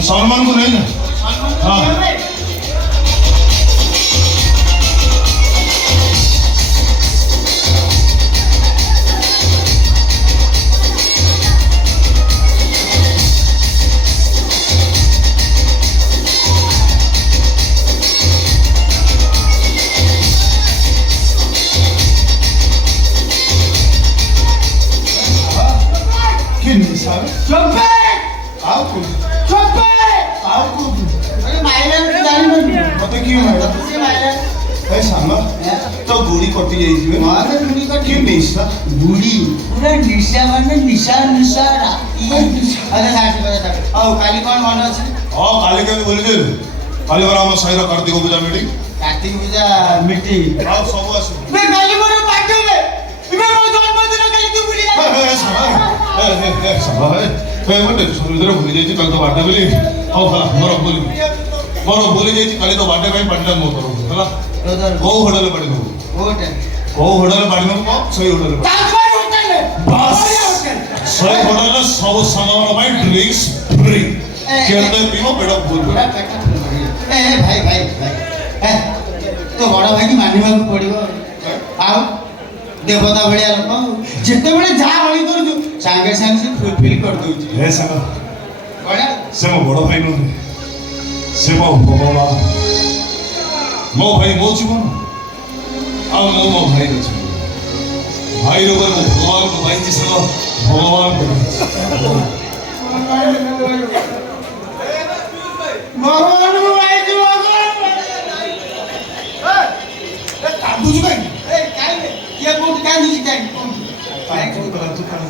सलमान को नहीं ना हाँ तो गुड़ी कटि जाइए मारे गुड़ी कटि निशा गुड़ी पूरा निशा माने निशा निशा राती अरे साथी बजा आ काली कोन मन अछि हां काली के बोली जे काली बरा हम सहीरा कार्तिक पूजा मीटिंग आ सब आसु बे काली मोर पाटे ले इबे मो जन्मदिन काली तू भूली जा ए सब ए मते सुरुद्र भूली जाई कल तो बाटे बोली हां मोर बोली जाई काली तो बाटे भाई पंडा मो करो हला गो होटल पड़ी गो होटल पड़ी सही होटल बस सही होटल सब सामान भाई ड्रिंक्स फ्री केते पीओ पेड़ फुल ए भाई भाई भाई तो बड़ा भाई की मानिबा पड़िबो आ देवता भलिया लोक जेते बेले जा हळी करू संगे संगे से फुलफिल कर दउची हे संग बड़ा से मो बड़ा भाई नो से मो भगवान मो भाई मो जीवन आ मो भाई रो जीवन भाई रो भगवान को भाई जी संग भगवान को भगवान को भाई जी ए काबू जी भाई ए काई ये कोट कांदी जी काई भाई को करा तू कान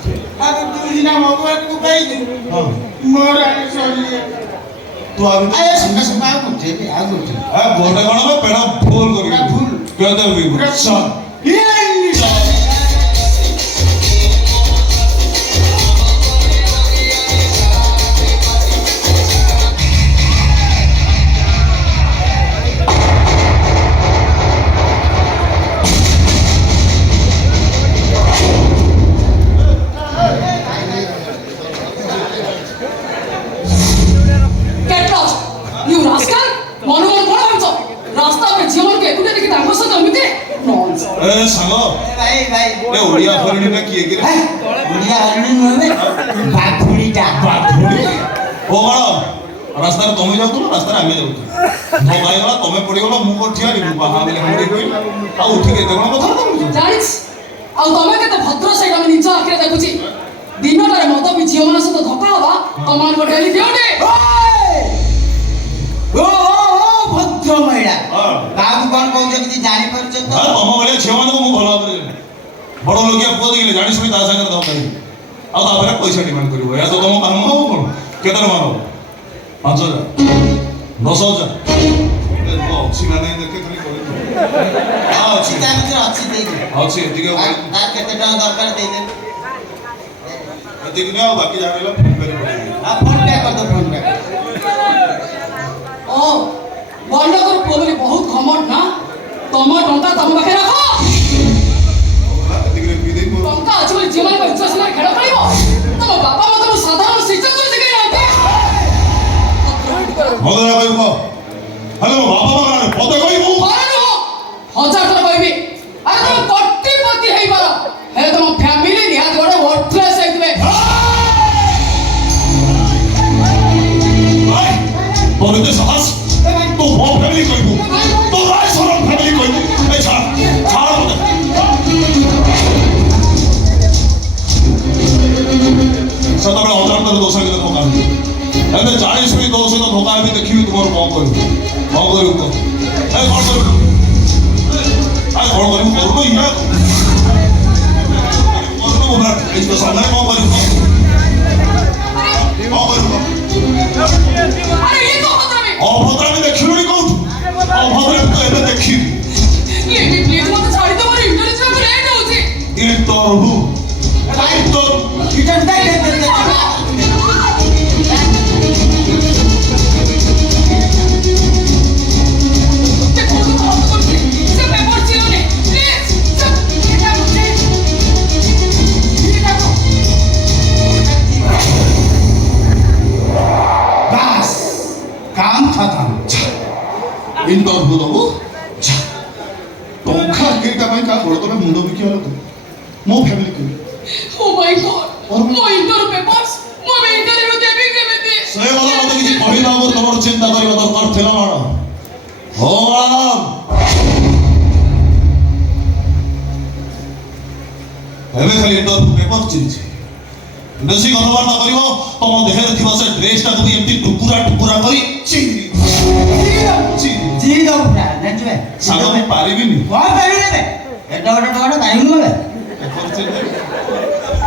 आ तू जी ना भगवान को भाई जी हां मोर सॉरी तू आए संग संग आ कुटे आ कुटे आ गोटे कोन में पेड़ा फूल करी फूल केदर भी सन भाई भाई ए ओडिया हरिणी में किए गिरे ओडिया हरिणी में बाथुड़ीटा बाथुड़ी ओ बड़ रास्ता रे तमे जाउ तो रास्ता रे आमे जाउ तो भाई वाला तमे पड़ी गलो मु को ठिया नी बाहा बेले हमरे कोई आ उठी के देखो कथा तुम जानिस आ तमे के तो भद्र से हम निज आखरे देखुची दिन रे मत भी जीव मन सहित धक्का होबा कमान को डेली ड्यूटी ओ भद्र महिला बाबू कोन कहू जे कि जानि परछ तो हां तम बले छेवन को मु भलो करे बड़ लोगिया को दिले जानि सुनी ता संगे दो कहि आ तापर पैसा डिमांड करिवो या तो तम काम हो कोन केतर मारो 5000 9000 ए तो सीना नहीं देखे खाली करे हां अच्छी टाइम से अच्छी दे दे अच्छी दिगे तार केते टका दरकार दे दे एतिक ने बाकी जानेला फोन करे आ फोन पे कर दो फोन पे ओ बंडकर पोबले बहुत घमट ना तम टंका तम पाखे रखो एतिक रे पी दे को टंका अछि बोली जीवन में इज्जत से खेल करिवो तम बापा मत साधारण शिक्षा कर सिखे रहते मदरा भाई को हेलो बाबा माने पद कहू मानो हजार थर कहबी अरे तुम कोटिपति हेई बार हे तुम फैमिली निहात गोटे वर्थलेस हेतबे तोरे ते साहस तो वो फैमिली कहू तो राय सरल फैमिली कहू ए छाड़ मत सदा में हजार तर दोसा के धोखा एमे 40 भी दोस तो धोखा भी देखियो तुमर कौन करू को ए कौन करू आ कौन करू तो इना कौन बोला इस तो सामने कौन करू अरे ये तो अभद्र में देखियो नी कहू अभद्र तो एबे देखी ये भी प्लीज मत छाड़ी दो मोर इंटरनेट में लेट होची इ तो राइट तो रिटर्न दे दे କାମ ଖତମ। ଇଣ୍ଟରଭ୍ୟୁ ଦବୁ ଟଙ୍କା କେଇଟା ପାଇଁ କାହା ଗୋଡ଼ ତଳେ ମୁଣ୍ଡ ବିକିବା ଲୋକ ମୋ ଫ୍ୟାମିଲି କେମିତି ଓ ମାଇ ଗଡ୍ ମୋ ଇଣ୍ଟରଭ୍ୟୁ ପେପର୍ସ ମୁଁ ଏବେ ଇଣ୍ଟରଭ୍ୟୁ ଦେବି କେମିତି? ସେ କଥା ମତେ କିଛି କହିଲା ମୋର ତମର ଚିନ୍ତା କରିବା ଦରକାର ଥିଲା ମ୍ୟାଡ଼ାମ। ହଉ ମ୍ୟାଡ଼ାମ ଏବେ ଖାଲି ଇଣ୍ଟରଭ୍ୟୁ ପେପର ଚିରିଛି ବେଶୀ କଥାବାର୍ତ୍ତା କରିବ ତମ ଦେହରେ ଥିବା ସେ ଡ୍ରେସଟାକୁ ବି ଏମିତି ଟୁକୁରା ଟୁକୁରା କରି ଚିରି ଜି ଦବୁ ପୁରା ଜାଣିଛୁ ସାଙ୍ଗ ମୁଁ ପାରିବିନି କଣ ପାରିବୁ ଏବେ ଏଟା ଗୋଟେ ଟଙ୍କା ପାରିବୁନି ଏବେ ପେପର ଚିରିଦେବି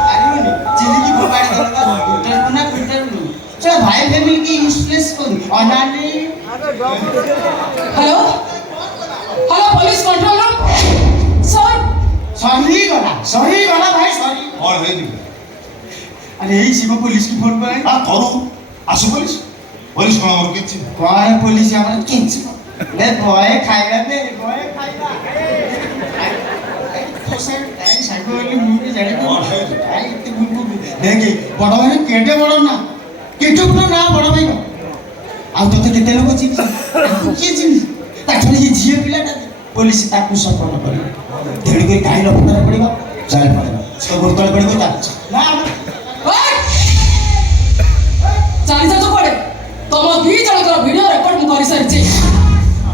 ପାରିବୁନି ଚିରିକି ଫୋପାଡ଼ି ଦବୁ ଇଣ୍ଟରଭ୍ୟୁ ନା ଇଣ୍ଟରଭ୍ୟୁ ସେ ଭାଇ ଫ୍ୟାମିଲି କି ୟୁଜଲେସ୍ କରୁ ଅନାନି। Hello hello police control room sir ସରିଗଲା ଭାଇ ସରି। କଣ ହେଇଯିବ ଆରେ ଏଇ ଶିବ ପୋଲିସ କି ଫୋନ କରେ କରୁ ଆସୁ ପୋଲିସ ପୋଲିସ କଣ ଆମର କିଛି କଣ ପୋଲିସ ଆମର କିଛି ବେ ଭୟ ଖାଇବା ବେ ଭୟ ଖାଇବା ସାଙ୍ଗ ବୋଲି ମୁଁ ବି ଜାଣି କଣ ହେଇଛି ଏତେ ବୁଲବୁ ଦେଖେ ବଡ଼ ଭାଇ କେତେ ବଡ଼ ନା କେତେ ବଡ଼ ନା ବଡ଼ ଭାଇ ଆଉ ତୋତେ କେତେ ଲୋକ ଚିହ୍ନିଛି କିଏ ଚିହ୍ନିଛି ତା ଛଡ଼ା ଇଏ ଝିଅ ପିଲାଟା ପୋଲିସ ତାକୁ ସପୋର୍ଟ କରିବ ତେଣୁ କରି କାହିଁ ଲପଟାରେ ପଡ଼ିବ ଚାଲ ପଡ଼ିବ ସେ ଗୋଡ଼ ପଡ଼ିବ ତା ନା ଜାଣି ଯାଉଛ କୁଆଡ଼େ ତମ ଦି ଜଣଙ୍କର ଭିଡ଼ିଓ ରେକର୍ଡ ମୁଁ କରିସାରିଛି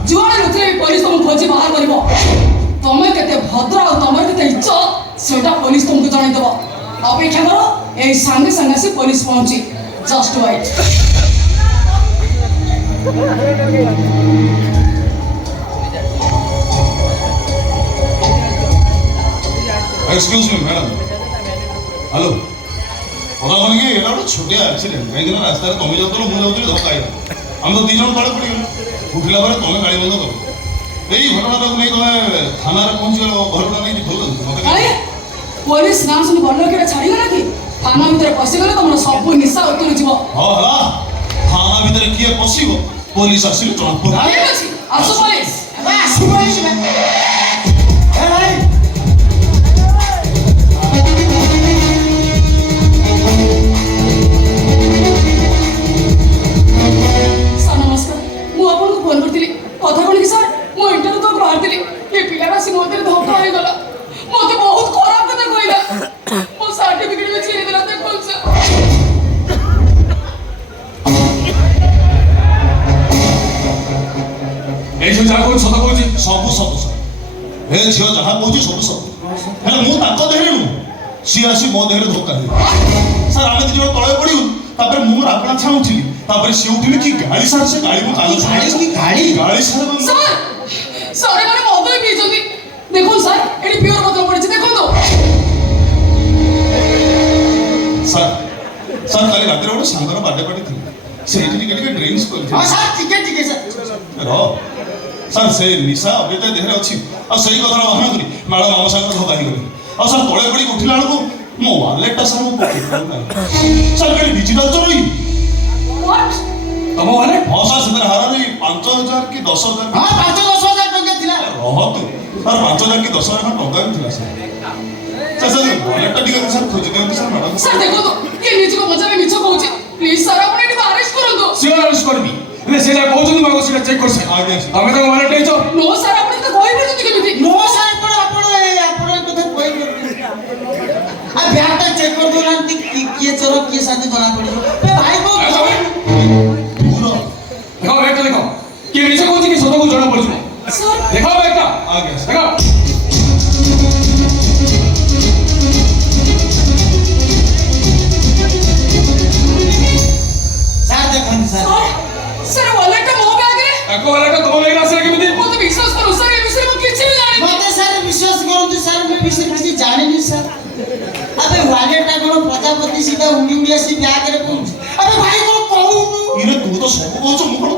ଯୁଆଡ଼େ ନଥିଲେ ବି ପୋଲିସ ତମକୁ ଖୋଜି ବାହାର କରିବ ତମେ କେତେ ଭଦ୍ର ଆଉ ତମର କେତେ ଇଜ୍ଜତ ସେଟା ପୋଲିସ ତମକୁ ଜଣାଇଦେବ ଅପେକ୍ଷା କର ଏଇ ସାଙ୍ଗେ ସାଙ୍ଗେ ଆସି ପୋଲିସ ପହଞ୍ଚି just white. Excuse me madam hello কথা মানে কি এটা একটা ছোটিয়া আক্সিডেন্ট কাইকি না রাস্তায় তুমি যাওতলো ମୁଁ ଯାଉଥିଲି ଧକ୍କା ହେଇଗଲା ଆମେ ତ ଦି ଜଣ ତଳେ ପଡ଼ିଗଲୁ ଉଠିଲା ପରେ ତମେ ଗାଡ଼ି ବନ୍ଦ କର ଏଇ ଘଟଣାଟାକୁ ନେଇ ତମେ ଥାନାରେ ପହଞ୍ଚିଗଲ ଘରଟା ନେଇକି ଭଲ ମତେ ଆରେ ପୋଲିସ ନାଁ ଶୁଣି ଭଲ କିଟା ଛାଡ଼ିଗଲା କି ଥାନା ଭିତରେ ପଶିଗଲେ ତମର ସବୁ ନିଶା ଉତୁରି ଯିବ। ହଁ ହେଲା ଥାନା ଭିତରେ କିଏ ପଶିବ ପୋଲିସ ଆସିଲେ ଜଣା ପଡ଼ିବ ଠିକ ଅଛି ଆସୁ ପୋଲିସ ଆସୁ ପୋଲିସ ଏ ଭାଇ ସାର୍ ନମସ୍କାର ମୁଁ ଆପଣଙ୍କୁ ଫୋନ କରିଥିଲି କଥା କଣ କି ସାର୍ ମୁଁ ଇଣ୍ଟରଭ୍ୟୁ ଦବାକୁ ବାହାରିଥିଲି ଏ ପିଲାଟା ଆସି ମୋ ଦେହରେ ଧକ୍କା ହେଇଗଲା ମତେ ବହୁତ ଖରାପ କଥା କହିଲା ମୋ ସାର୍ଟିଫିକେଟ ବି ଛିଣ୍ଡି ଦେଲା ଦେଖନ୍ତୁ ସାର୍। এই ঝିଅ ଯାହା କହୁଛି ସତ କହୁଛି ସବୁ ସତ ସାର୍ ଏ ଝିଅ ଯାହା କହୁଛି ସବୁ ସତ ହେଲେ ମୁଁ ତାଙ୍କ ଦେହରେ ନୁହଁ ସିଏ ଆସି ମୋ ଦେହରେ ଧୋକା ଦେଇ ସାର୍ ଆମେ ଦି ଜଣ ତଳେ ପଡ଼ିଗଲୁ ତାପରେ ମୁଁ ମୋର ଆପଣା ଛାଉଁଥିଲି ତାପରେ ସିଏ ଉଠିଲେ କି ଗାଳି ସାର୍ ସେ ଗାଳି ମୁଁ କାନ ଗାଳି ସାର୍ ସାର୍ ସାର୍ ଏମାନେ ମଦ ବି ପିଇଛନ୍ତି ଦେଖନ୍ତୁ ସାର୍ ଏଠି ପିଓର ବୋତଲ ପଡ଼ିଛି ଦେଖନ୍ତୁ ସାର୍ ସାର୍ କାଲି ରାତିରେ ଗୋଟେ ସାଙ୍ଗର ବାର୍ଥଡେ ପାର୍ଟି ଥିଲା ସେଇଠି ଟିକେ ଟିକେ ଡ୍ରିଙ୍କସ୍ ହଁ କରିଥିଲେ ସାର୍ ଟିକେ ସାର୍ ରହ ସାର୍ ସେ ନିଶା ଅବିତ ଦେହରେ ଅଛି ଆଉ ସେଇ କଥାର ବାହାନା କରି ମ୍ୟାଡ଼ାମ୍ ଆମ ସାଙ୍ଗରେ ଧୋକା ହେଇଗଲେ ଆଉ ସାର୍ ତଳେ ପଡ଼ିକି ଉଠିଲା ବେଳକୁ ମୋ ୱାଲେଟଟା ସାର୍ ମୁଁ ପକେଇ ସାର୍ କାଲି ଡିଜିଟାଲ ଚୋରି ହ୍ୱାଟ୍ ତମ ୱାଲେଟ ହଁ ସାର୍ ସେଥିରେ ହାରାନି 5,000 କି 10,000 ହଁ 5-10 ହଜାର ଟଙ୍କା ଥିଲା ରହନ୍ତୁ ସାର୍ 5,000 କି 10,000 ଟଙ୍କା ବି ଥିଲା ସାର୍ ସାର୍ ୱାଲେଟଟା ଟିକେ ସାର୍ ଖୋଜି ଦିଅନ୍ତୁ ସାର୍ ମ୍ୟାଡ଼ାମ୍ ସାର୍ ଦେଖନ୍ତୁ କିଏ ନିଜକୁ ମଜାରେ ମିଛ କହୁଛି ପ୍ଲିଜ ସାର୍ ଆପଣ ଏଠି ଆରେଷ୍ଟ କରନ୍ତୁ ସିଓର ଆରେଷ୍ଟ କରିବି ହେଲେ ସେ ଯାହା କହୁଛନ୍ତି ମୁଁ ଆଗ ସେଟା ଚେକ୍ କରିସାରି ଆଜ୍ଞା ତମେ ତାଙ୍କ ୱାଲେଟ୍ ନେଇଛ ନୋ ସାର୍ ଆପଣ ତ କହିପାରୁଛନ୍ତି କେମିତି ନୋ ସାର୍ ଆପଣ ଏ କଥା କହିପାରୁଛନ୍ତି ଆଉ ବ୍ୟାଗଟା ଚେକ୍ କରିଦେଉନାହାନ୍ତି କିଏ ଚୋର କିଏ ସାଥି ଜଣା ପଡ଼ିବ ଏ ଭାଇ କଣ ଦୂର ଦେଖ ବ୍ୟାଗଟା ଦେଖ କିଏ ମିଛ କହୁଛି କି ସତକୁ ଜଣା ପଡ଼ିଯିବ ସାର୍ ଦେଖ ବ୍ୟାଗଟା ଆଜ୍ଞା ସାର୍ ଦେଖ ସାର୍ ଦେଖନ୍ତୁ ସାର୍ ସାର୍ ୱାଲେଟଟା ମୋ ବ୍ୟାଗରେ ତାଙ୍କ ୱାଲେଟ୍ ତମ ବ୍ୟାଗରେ ଆସିଲା କେମିତି ମତେ ବିଶ୍ୱାସ କରୁ ସାର୍ ଏ ବିଷୟରେ ମୁଁ କିଛି ବି ଜାଣିନି ମତେ ସାର୍ ବିଶ୍ୱାସ କରନ୍ତୁ ସାର୍ ମୁଁ ବିଷୟରେ କିଛି ଜାଣିନି ସାର୍ ଆବେ ୱାଲେଟଟା କ'ଣ ପ୍ରଜାପତି ସିଧା ଉଡ଼ି ଉଡ଼ି ଆସି ବ୍ୟାଗରେ ପହଞ୍ଚି ଆବେ ଭାଇ କ'ଣ କହୁନୁ ଇରେ ତୁ ତ ସବୁ କହୁଛୁ ମୁଁ କ'ଣ